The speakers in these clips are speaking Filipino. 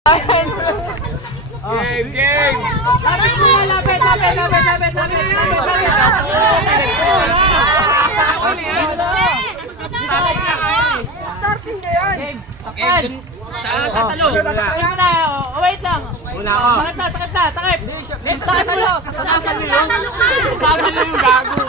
Game, game! Lapit mo, lapit. Starting na yan. Game. Sasalo. Wait lang. Una ako. Takip. Sasalo. Sasalo yung gago.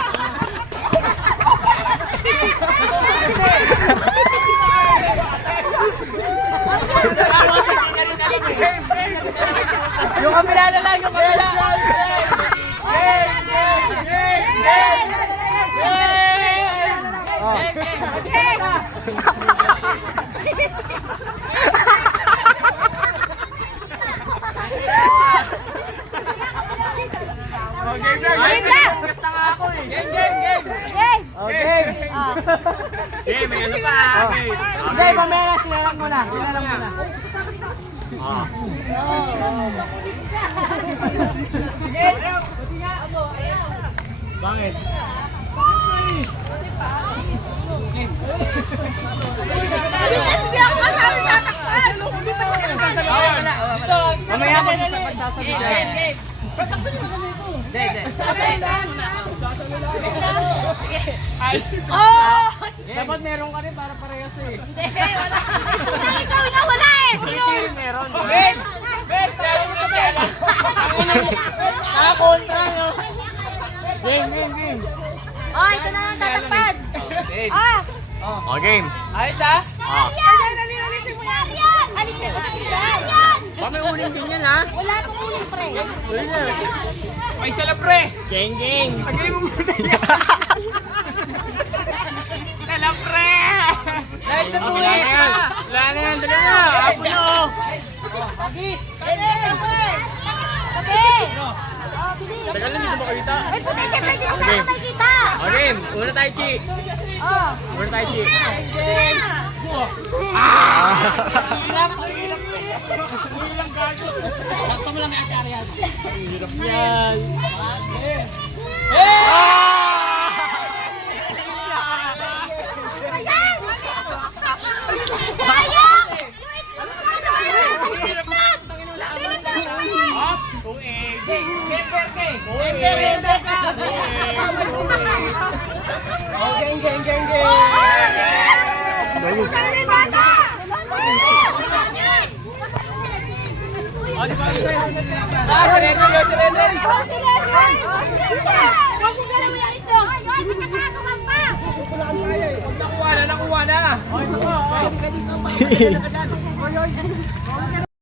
Yung kabila na lang, yung kabila. Okay. Game, may ano pa? Okay, mamaya sila lang muna. Bakit? Hindi ako kasali tatakpan. Mamaya mo sa pagsasabihan. Dapat meron ka rin para parehas eh. Hindi, wala. Ikaw na wala eh. Meron. Nakakontra nyo. Game. Oh, ito na lang tatakpan. Oh, game. Ayos ha? Alisin mo yan. Alisin mo yan. Ba may uling din yan ha? Wala pong uling, pre. May sala pre. Geng. Tagay mo muna yan. Sala pre. Dahil sa tulis. Wala na yan. Dala na. Apo na oh. Tabi. Tagal na dito makakita. Ay, puti, siyempre hindi ko nakakita. O game. Una tayo chi. Oh. Una tayo chi. Sige na. Sakto mo lang may akyari yan. Hirap yan. Ayan! Sayang! Yung itlog ko sa Nakuha na.